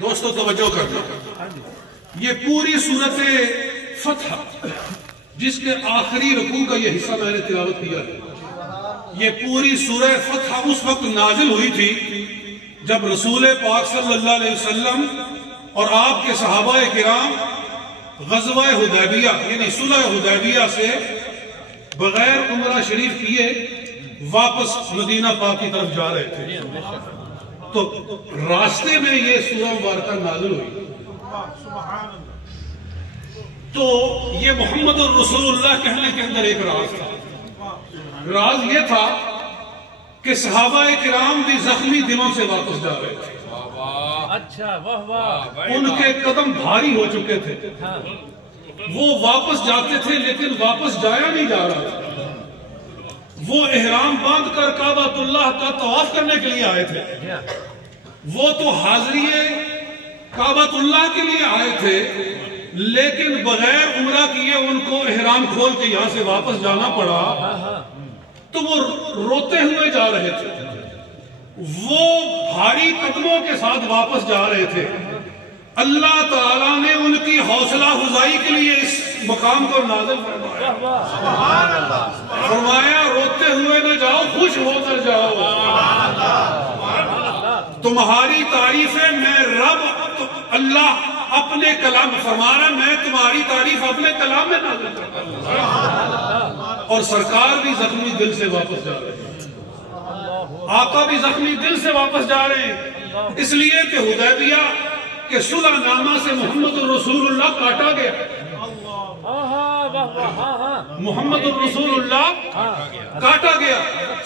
دوستو توجہ کر دو، یہ پوری سورت فتح جس کے آخری رکوع کا یہ حصہ میں نے تلاوت کیا ہے، یہ پوری سورہ فتح اس وقت نازل ہوئی تھی جب رسول پاک صلی اللہ علیہ وسلم اور آپ کے صحابہ کرام غزوہ حدیبیہ یعنی صلح حدیبیہ سے بغیر عمرہ شریف کیے واپس مدینہ پاک کی طرف جا رہے تھے، تو راستے میں یہ سورہ مبارکہ نازل ہوئی۔ تو یہ محمد الرسول اللہ کہنے کے اندر ایک راز تھا، راز یہ تھا کہ صحابہ کرام بھی زخمی دلوں سے واپس جا رہے تھے، اچھا واہ واہ، ان کے قدم بھاری ہو چکے تھے، وہ واپس جاتے تھے لیکن واپس جایا نہیں جا رہا تھا، وہ احرام باندھ کر کعبۃ اللہ کا طواف کرنے کے لیے آئے تھے، وہ تو حاضری کعبۃ اللہ کے لیے آئے تھے لیکن بغیر عمرہ کیے ان کو احرام کھول کے یہاں سے واپس جانا پڑا، تو وہ روتے ہوئے جا رہے تھے، وہ بھاری قدموں کے ساتھ واپس جا رہے تھے۔ اللہ تعالیٰ نے ان کی حوصلہ افزائی کے لیے اس مقام کو نازل فرمایا، فرمایا روتے ہوئے نہ جاؤ، خوش ہو کر جاؤ، تمہاری تعریفیں میں رب اللہ اپنے کلام فرما رہا، میں تمہاری تعریف اپنے کلام میں نازل کرتا ہوں۔ اور سرکار بھی زخمی دل سے واپس جا رہے ہیں، آقا بھی زخمی دل سے واپس جا رہے ہیں، اس لیے کہ حدیبیہ کہ صلح نامہ سے محمد الرسول اللہ کاٹا گیا، محمد الرسول اللہ کاٹا گیا۔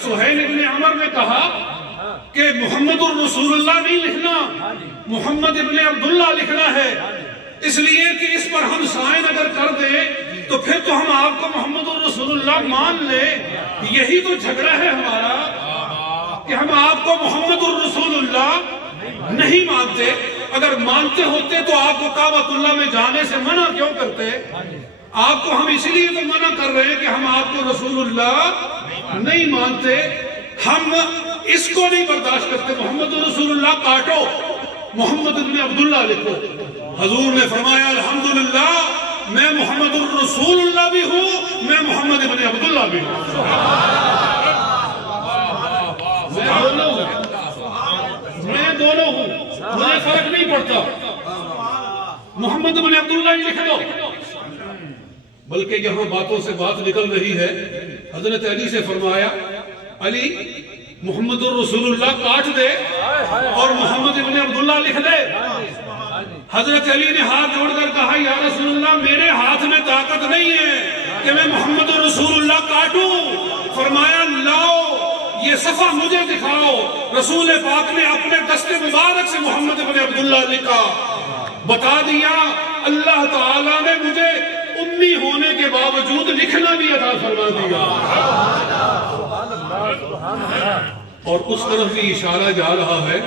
سہیل ابن عمر نے کہا کہ محمد الرسول اللہ نہیں لکھنا، محمد ابن عبداللہ لکھنا ہے، اس لیے کہ اس پر ہم سائن اگر کر دیں تو پھر تو ہم آپ کو محمد الرسول اللہ مان لیں، یہی تو جھگڑا ہے ہمارا کہ ہم آپ کو محمد الرسول اللہ نہیں مانتے، اگر مانتے ہوتے تو آپ کو کعبۃ اللہ میں جانے سے منع کیوں کرتے؟ آپ کو ہم اسی لیے تو منع کر رہے ہیں کہ ہم آپ کو رسول اللہ نہیں مانتے، ہم اس کو نہیں برداشت کرتے، محمد رسول اللہ کاٹو، محمد ابن عبداللہ لکھو۔ حضور نے فرمایا الحمدللہ میں محمد الرسول اللہ بھی ہوں، میں محمد ابن عبداللہ بھی ہوں، میں دونوں ہوں، مجھے فرق نہیں پڑتا، محمد ابن عبداللہ ہی لکھ دو۔ بلکہ یہاں باتوں سے بات نکل رہی ہے، حضرت علی سے فرمایا علی محمد الرسول اللہ کاٹ دے اور محمد ابن عبداللہ لکھ دے۔ حضرت علی نے ہاتھ جوڑ کر کہا یا رسول اللہ میرے ہاتھ میں طاقت نہیں ہے کہ میں محمد الرسول اللہ کاٹوں۔ فرمایا لاؤ یہ صفحہ مجھے دکھاؤ، رسول پاک نے اپنے دست مبارک سے محمد ابن عبداللہ لکھا، بتا دیا اللہ تعالیٰ نے مجھے امی ہونے کے باوجود لکھنا بھی عطا فرما دیا، اور اس طرف بھی اشارہ جا رہا ہے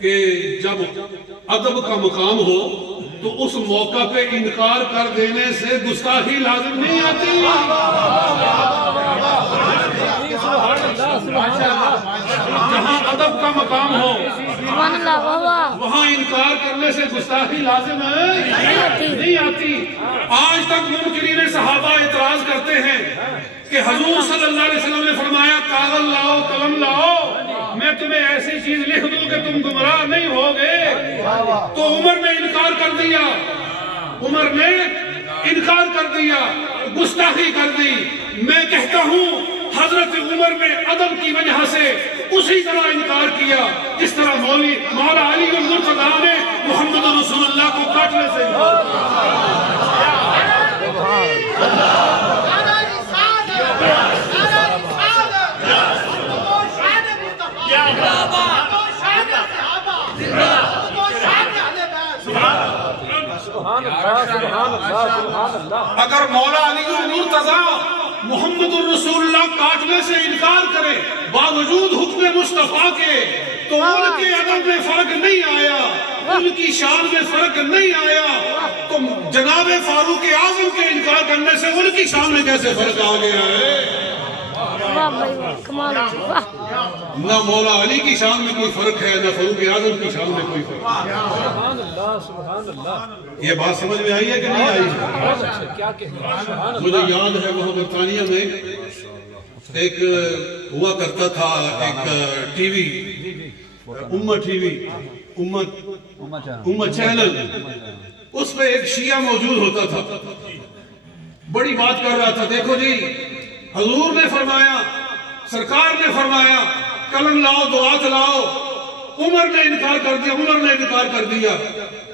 کہ جب ادب کا مقام ہو تو اس موقع پہ انکار کر دینے سے گستاخی لازم نہیں آتی، جہاں ادب کا مقام ہو وہاں انکار کرنے سے گستاخی لازم نہیں آتی۔ آج تک منکرین صحابہ اعتراض کرتے ہیں کہ حضور صلی اللہ علیہ وسلم نے فرمایا کاغذ لاؤ قلم لاؤ میں تمہیں ایسی چیز لکھ دوں کہ تم گمراہ نہیں ہوگے، تو عمر نے انکار کر دیا، عمر نے انکار کر دیا، گستاخی کر دی۔ میں کہتا ہوں حضرت عمر نے ادب کی وجہ سے اسی طرح انکار کیا جس طرح مولا علی المرتضیٰ نے محمد رسول اللہ کو کاٹنے سے اگر مولا علی المرتضیٰ محمد الرسول اللہ کاٹنے سے انکار کرے باوجود حکم مصطفیٰ کے تو ان کے ادب میں فرق نہیں آیا، ان کی شان میں فرق نہیں آیا، تو جناب فاروق اعظم کے انکار کرنے سے ان کی شان میں کیسے فرق آ گیا ہے؟ واہ بھائی واہ کمال ہے واہ نہ مولا علی کی شان میں کوئی فرق ہے نہ فاروق اعظم کی شان میں کوئی فرق ہے سبحان اللہ سبحان اللہ یہ بات سمجھ میں آئی ہے کہ نہیں آئی بہت اچھا کیا کہنا سبحان اللہ مجھے یاد ہے وہاں برطانیہ میں ایک ہوا کرتا تھا ایک ٹی وی امہ ٹی وی امہ چینل اس پہ ایک شیعہ موجود ہوتا تھا بڑی بات کر رہا تھا دیکھو جی حضور نے فرمایا سرکار نے فرمایا قلم لاؤ دعات لاؤ عمر نے انکار کر دیا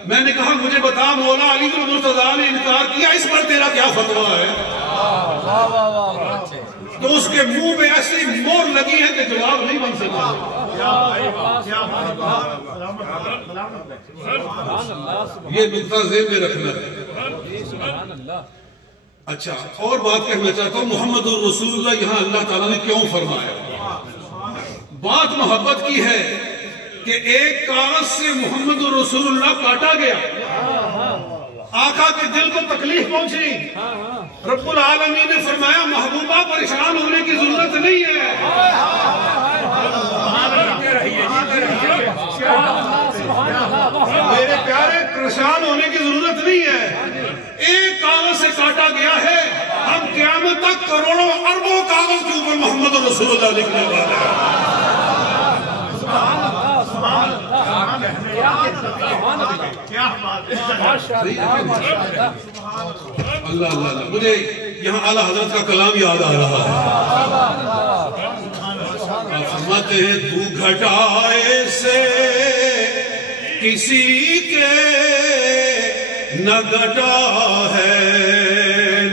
میں نے کہا مجھے بتا مولا علی بن مرتضیٰ نے انکار کیا اس پر تیرا کیا فتویٰ ہے تو اس کے منہ پہ ایسی مور لگی ہے کہ جواب نہیں بن سکتا یہ نقطہ ذہن میں رکھنا ہے سبحان اللہ اچھا اور بات کہنا چاہتا ہوں محمد الرسول اللہ یہاں اللہ تعالیٰ نے کیوں فرمایا بات محبت کی ہے کہ ایک کاغذ سے محمد الرسول اللہ کاٹا گیا آقا کے دل کو تکلیف پہنچی رب العالمین نے فرمایا محبوبہ پریشان ہونے کی ضرورت نہیں ہے میرے پیارے پریشان ہونے کی ضرورت نہیں ہے ایک کاغذ سے کاٹا گیا ہے ہم قیامت تک کروڑوں اربوں کاغذ کے اوپر محمد رسول اللہ لکھنے والے ہیں اللہ اللہ مجھے یہاں اعلیٰ حضرت کا کلام یاد آ رہا ہے آپ فرماتے ہیں تو گھٹائے سے کسی کے نہ گھٹا ہے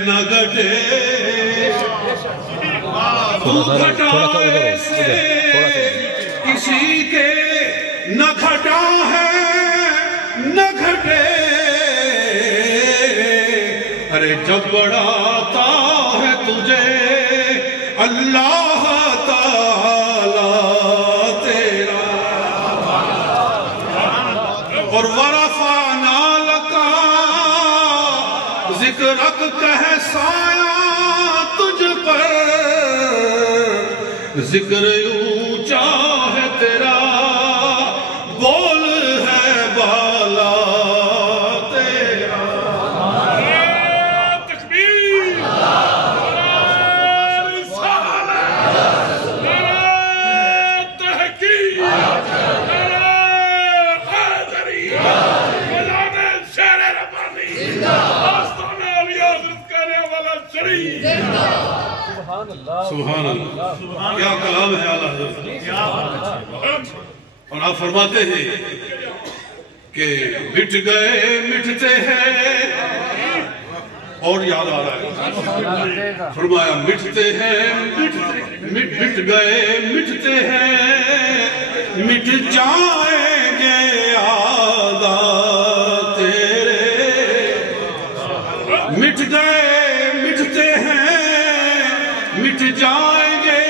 نہ گھٹے تو گھٹائے سے کسی کے نہ گھٹا ہے نہ گھٹے ارے جب بڑھاتا ہے تجھے اللہ تعالیٰ تیرا اور ورفعنا لک ذکرک کہہ سایہ تجھ پر ذکر اونچا ہے تیرا بول ہے بالا تیرا تکبیر تحقیق حیدری غلام شہر ربانی آستانہ علیہ حضرت کرنے والا شریف سبحان اللہ کیا کلام ہے اعلیٰ حضرت اور آپ فرماتے ہیں کہ مٹ گئے مٹتے ہیں اور یاد آ رہا ہے فرمایا مٹتے ہیں مٹ گئے مٹتے ہیں مٹ جائیں گے عادات تیرے مٹ گئے مٹتے ہیں مٹ جائیں گے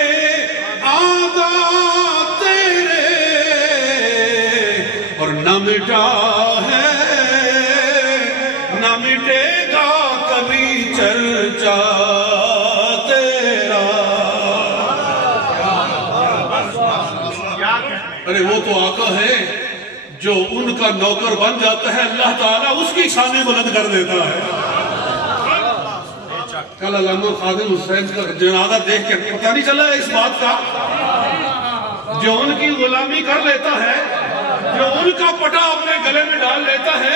عادات تیرے اور نہ مٹا ہے نہ مٹے گا کبھی چرچا تیرا ارے وہ تو آقا ہے جو ان کا نوکر بن جاتا ہے اللہ تعالیٰ اس کی شانیں بلند کر دیتا ہے کل علامہ خادم حسین کا جنازہ دیکھ کے پتہ نہیں چلا ہے اس بات کا جو ان کی غلامی کر لیتا ہے جو ان کا پٹا اپنے گلے میں ڈال لیتا ہے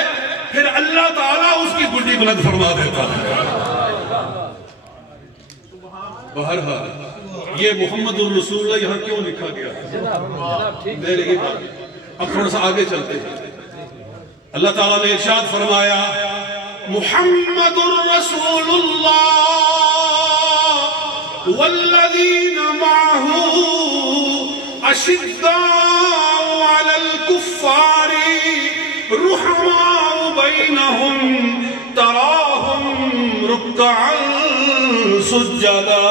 پھر اللہ تعالیٰ اس کی گنڈی بلند فرما دیتا ہے بہرحال یہ محمد الرسول اللہ یہاں کیوں لکھا گیا میرے یہ بات اب تھوڑا سا آگے چلتے ہیں اللہ تعالیٰ نے ارشاد فرمایا محمد الرسول اللہ والذین معه اشداء علی الکفار رحماء بینہم تراہم رکعا سجدا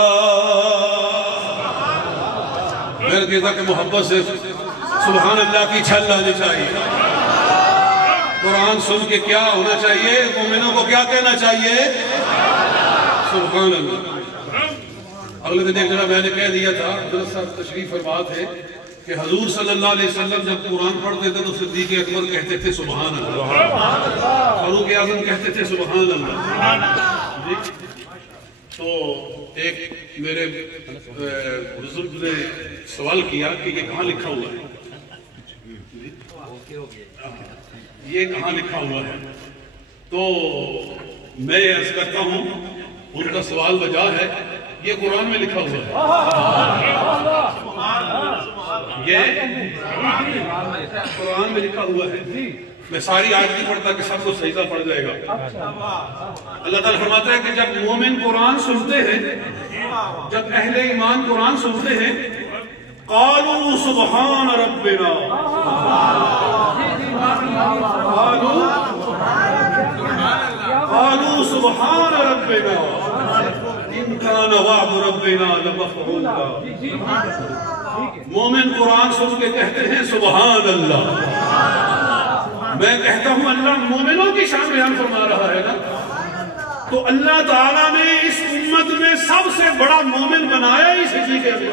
میرے کہتا کہ محبت سے سبحان اللہ کی چھل آنی چاہیے قرآن سن کے کیا ہونا چاہیے مومنوں کو کیا کہنا چاہیے سبحان اللہ اگلے دن ایک جگہ میں نے کہہ دیا تھا، حضرت صاحب تشریف فرما تھے کہ حضور صلی اللہ علیہ وسلم جب قرآن پڑھتے تھے تو صدیق اکبر کہتے تھے سبحان اللہ، فاروق اعظم کہتے تھے سبحان اللہ. تو ایک میرے بزرگ نے سوال کیا کہ یہ کہاں لکھا ہوا ہے، یہ کہاں لکھا ہوا ہے؟ تو میں عرض کرتا ہوں ان کا سوال وجہ ہے یہ قرآن میں لکھا ہوا ہے، یہ قرآن میں لکھا ہوا ہے. میں ساری آیت نہیں پڑھتا کہ سب کو سجدہ پڑ جائے گا. اللہ تعالیٰ فرماتا ہے کہ جب مومن قرآن سنتے ہیں، جب اہل ایمان قرآن سنتے ہیں، قالوا سبحان ربنا، قالوا سبحان ربنا ان كان وعد ربنا لمفعولا. مومن قرآن سن کے کہتے ہیں سبحان اللہ. میں کہتا ہوں اللہ مومنوں کی شان بیان فرما رہا ہے نا، تو اللہ تعالیٰ نے اس امت میں سب سے بڑا مومن بنایا اس چیز کے اندر.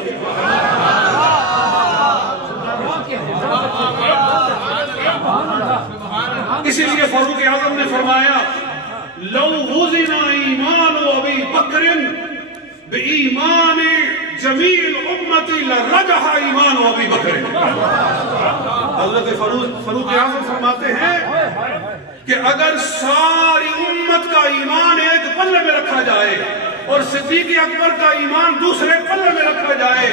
اسی لیے فاروق اعظم نے فرمایا لو وزن ایمان ابی بکر بایمان جمیع امتی لرجح ایمان ابی بکر. حضرت فاروق اعظم فرماتے ہیں کہ اگر ساری امت کا ایمان ایک پلے میں رکھا جائے اور صدیق اکبر کا ایمان دوسرے پلے میں رکھا جائے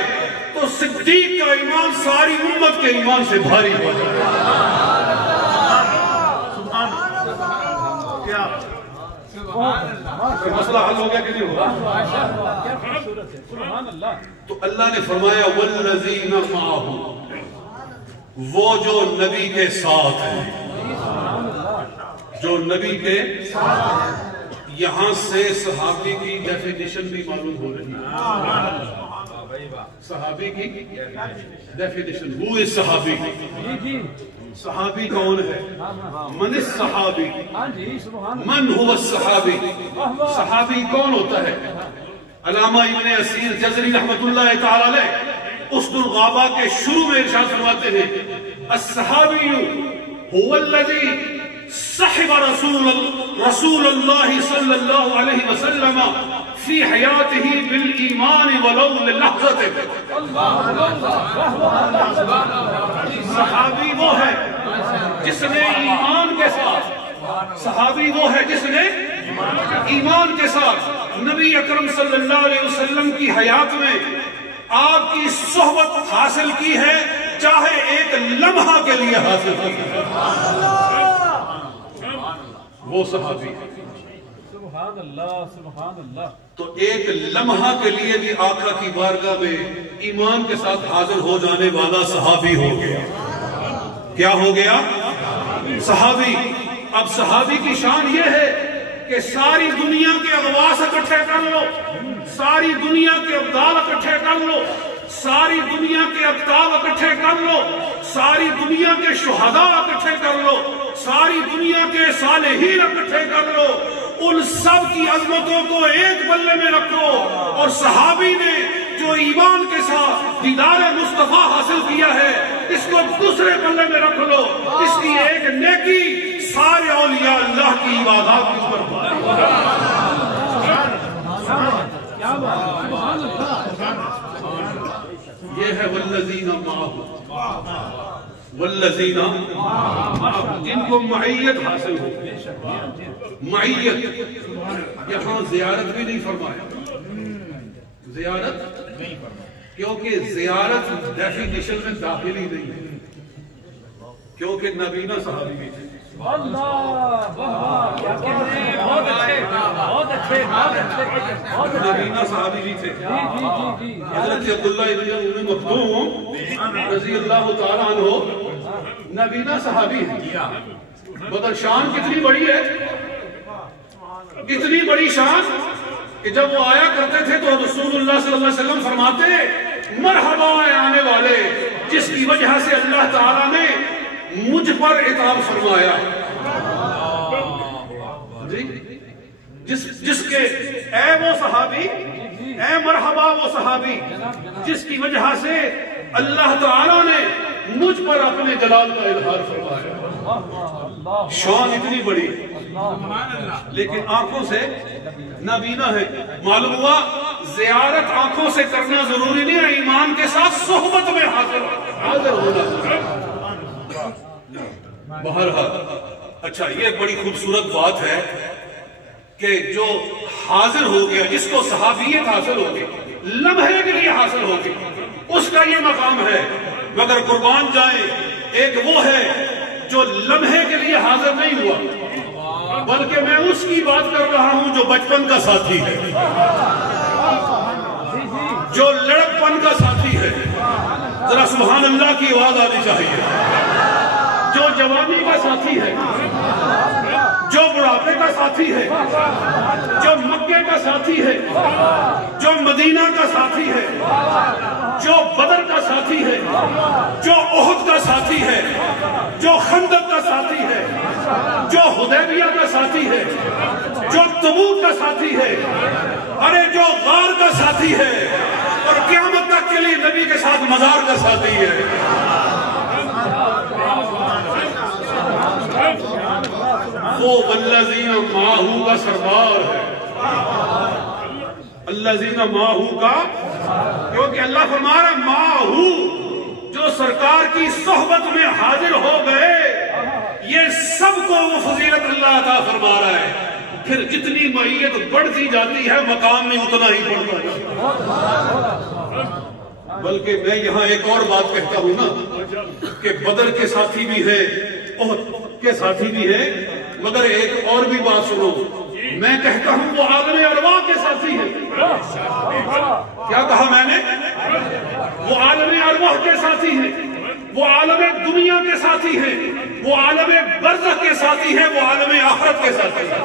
تو صدیق کا ایمان ساری امت کے ایمان سے بھاری ہو جائے. کیا مسئلہ حل ہو گیا کہ نہیں ہوگا؟ تو اللہ نے فرمایا والذین معہ، وہ جو نبی کے ساتھ ہیں، جو نبی کے یہاں سے صحابی کی ڈیفینیشن بھی معلوم ہو رہی ہے. صحابی کی ڈیفینیشن، ہو از صحابی، صحابی کون ہے؟ من الصحابی، من هو الصحابی، صحابی کون ہوتا ہے؟ علامہ ابن اسیر جزری رحمت اللہ تعالی علیہ اسد الغابہ کے شروع میں ارشاد فرماتے ہیں الصحابی هو الذي صحب رسول اللہ صلی اللہ علیہ وسلم فی حیاتہ بالایمان ولو للحظۃ. صحابی وہ ہے جس نے ایمان کے ساتھ، صحابی وہ ہے جس نے ایمان کے ساتھ نبی اکرم صلی اللہ علیہ وسلم کی حیات میں آپ کی صحبت حاصل کی ہے، چاہے ایک لمحہ کے لیے حاصل کی ہے. وہ صحابی سبحان اللہ سبحان اللہ. تو ایک لمحہ کے لیے بھی آقا کی بارگاہ میں ایمان کے ساتھ حاضر ہو جانے والا صحابی ہو گیا. کیا ہو گیا؟ صحابی. اب صحابی کی شان یہ ہے کہ ساری دنیا کے اغواص اکٹھے کر لو، ساری دنیا کے ابدال اکٹھے کر لو، ساری دنیا کے اقتاب اکٹھے کر لو، ساری دنیا کے شہداء اکٹھے کر لو، ساری دنیا کے صالحین اکٹھے کر لو، ان سب کی عظمتوں کو ایک بلے میں رکھو، اور صحابی نے جو ایمان کے ساتھ دیدار مصطفیٰ حاصل کیا ہے اس کو دوسرے بلے میں رکھ لو. اس کی ایک نیکی سارے اولیاء اللہ کی عبادات کی اوپر یہ ہے والذین معہ، والذین جن کو معیت حاصل ہو. معیت یہاں زیارت بھی نہیں فرمایا، زیارت کیونکہ زیارت ڈیفینیشن میں داخل ہی نہیں ہے، کیونکہ نبینا صحابی بھی تھے. نبینا صحابی بھی تھے. حضرت عبداللہ ابن ام مکتوم رضی اللہ تعالیٰ عنہ نبینا صحابی ہیں، مگر شان کتنی بڑی ہے، کتنی بڑی شان کہ جب وہ آیا کرتے تھے تو رسول اللہ صلی اللہ علیہ وسلم فرماتے مرحبا آنے والے جس کی وجہ سے اللہ تعالیٰ نے مجھ پر عطاب فرمایا. جس کے اے وہ صحابی اے مرحبا وہ صحابی جس کی وجہ سے اللہ تعالیٰ نے مجھ پر اپنے جلال کا اظہار فرمایا. شان اتنی بڑی لیکن آنکھوں سے نابینا ہے. معلوم ہوا زیارت آنکھوں سے کرنا ضروری نہیں ہے، ایمان کے ساتھ صحبت میں حاضر ہونا. بہرحال اچھا یہ بڑی خوبصورت بات ہے کہ جو حاضر ہو گیا، جس کو صحابیت حاصل ہوگی، لمحے کے لیے حاصل ہوگی، اس کا یہ مقام ہے. مگر قربان جائیں ایک وہ ہے جو لمحے کے لیے حاضر نہیں ہوا، بلکہ میں اس کی بات کر رہا ہوں جو بچپن کا ساتھی ہے، جو لڑکپن کا ساتھی ہے. ذرا سبحان اللہ کی آواز آنی چاہیے. جو جوانی کا ساتھی ہے، جو بڑھاپے کا ساتھی ہے، جو مکے کا ساتھی ہے، جو مدینہ کا ساتھی ہے، جو بدر کا ساتھی ہے، جو احد کا ساتھی ہے، جو خندق کا ساتھی ہے، جو حدیبیہ کا ساتھی ہے، جو تبوک کا ساتھی ہے، ارے جو غار کا ساتھی ہے اور قیامت تک کے لیے نبی کے ساتھ مزار کا ساتھی ہے. وہ والذین معہو کا سردار ہے. الذین معہو کا، کیونکہ اللہ فرما رہا ہے معہو، جو سرکار کی صحبت میں حاضر ہو گئے، یہ سب کو وہ فضیلت اللہ عطا فرما رہا ہے. پھر جتنی معیت بڑھتی جاتی ہے مقام میں اتنا ہی بڑھتا ہے. بلکہ میں یہاں ایک اور بات کہتا ہوں نا کہ بدر کے ساتھی بھی ہے، احد کے ساتھی بھی ہے، مگر ایک اور بھی بات سنو. میں کہتا ہوں وہ عالم ارواح کے ساتھی ہے. کیا کہا میں نے؟ وہ عالم ارواح کے ساتھی ہے، وہ عالم دنیا کے ساتھی ہے، وہ عالم برزخ کے ساتھی ہے، وہ عالم آخرت کے ساتھی ہے.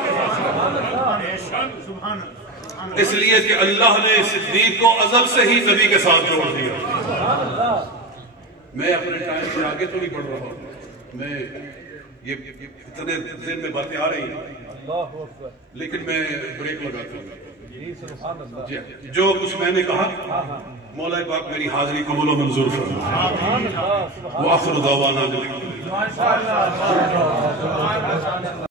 اس لیے کہ اللہ نے صدیق کو ازل سے ہی نبی کے ساتھ جوڑ دیا. میں اپنے ٹائم سے آگے تو نہیں بڑھ رہا ہوں، میں یہ اتنے ذہن میں باتیں آ رہی ہیں لیکن میں بریک لگاتا ہوں. جو کچھ میں نے کہا مولا پاک میری حاضری قبول و منظور فرمائے. وآخر دعوانا